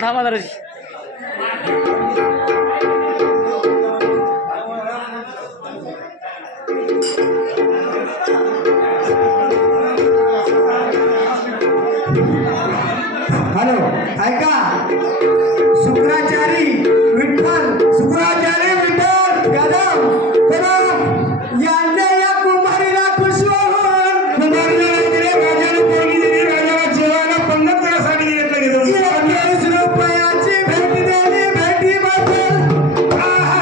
थांबा जरा हॅलो ऐका शुक्राचारी विठ्ठल कदम यांनी या कुमारीला खुश होऊन कुमारीला दिले राजाने पोरगी दिली राजाला जेवायला 50 करासाठी घेतलं घेतो 21 रुपयाची भेट दिली भेटी बद्दल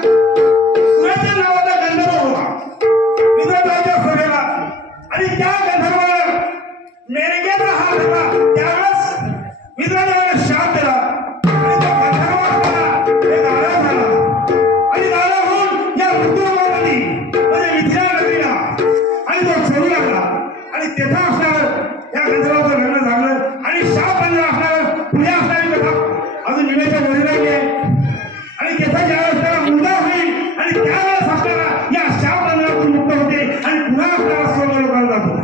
सुराच्या नावाचा गंधर्व होता विदर्भाच्या सभेला आणि त्या गंधर्वानं मेणक्याचा हात होता त्यावेळेस विदर्भाने शाप दिला आणि त्या गंधर्वाला एक आळा झाला आणि आळा होऊन या मृत्यूमा नदी म्हणजे मिथिला नदीला आणि तो सोडू लागला आणि तेथे असणारं या गंधर्वाचं लग्न झालं आणि शाप बंधन असणारं पुढे असणारी कथा अजून विवेच्या वडील आहे आणि त्याचा ज्यावेळेस त्याला मुलगा होईल आणि त्यावेळेस असणारा या शाप बंधनातून मुक्त होते आणि पुन्हा असणारा स्वर्गलोकाला जातो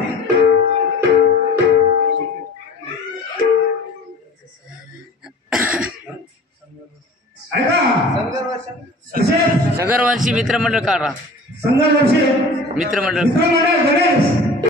ऐका सगरवंशी मित्रमंडळ काढा संघर्षी मित्रमंडळ गणेश